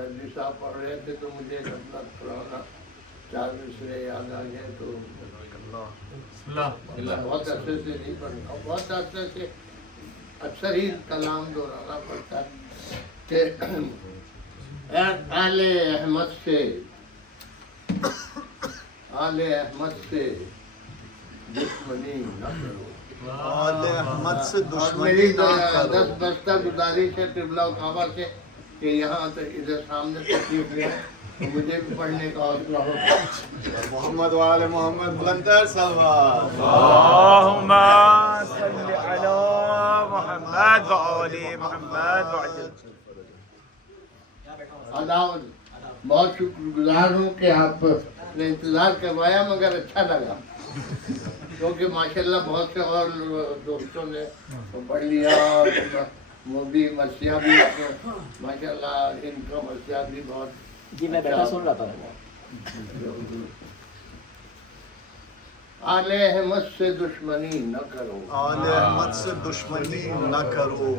حدیث صاحب پڑھ رہے تھے تو مجھے اپنا پرانا 4 مصرے یاد آ گئے. تو بہت عرصے سے نہیں پڑھتا، بہت عرصے سے اکثر ہی کلام دہرانا پڑتا ہے کہ آل احمد سے دشمنی نہ کرو. آل احمد سے اور دشمنی میری نہ کرو. 10 بستہ گزارش ہے قبلہ و کعبہ سے کہ یہاں تک ادھر سامنے تشریف لے مجھے بھی پڑھنے کا حوصلہ ہوگا. محمد وآل محمد بلندر صلوات. اللهم صل على محمد وآل محمد وعجل. آداب، بہت شکر گزار ہوں کہ آپ نے انتظار کروایا، مگر اچھا لگا کیونکہ ماشاءاللہ بہت سے اور دوستوں نے پڑھ لیا اور وہ بھی مرثیہ بھی ماشاءاللہ ان کا مرثیہ بھی بہت. جی میں بیٹھا سن رہا تھا. آل احمد سے دشمنی نہ کرو. آل احمد سے دشمنی نہ کرو.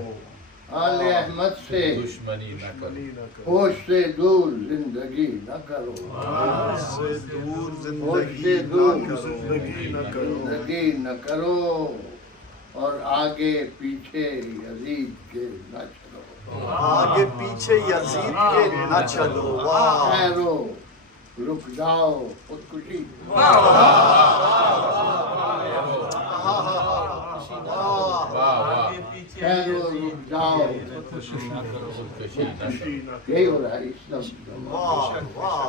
آل احمد سے دشمنی نہ کرو. ہوش سے دور زندگی نہ کرو. ہوش سے دور ہوش سے زندگی دور نہ کرو. زندگی نہ کرو اور آگے پیچھے یزید کے نہ چلو. آگے پیچھے یزید کے نہ چلو. واہ. ٹھہرو، رک جاؤ، خودکشی. ٹھہرو، رک جاؤ، خودکشی نہ کرو. یہی ہو رہا ہے اسلام. واہ واہ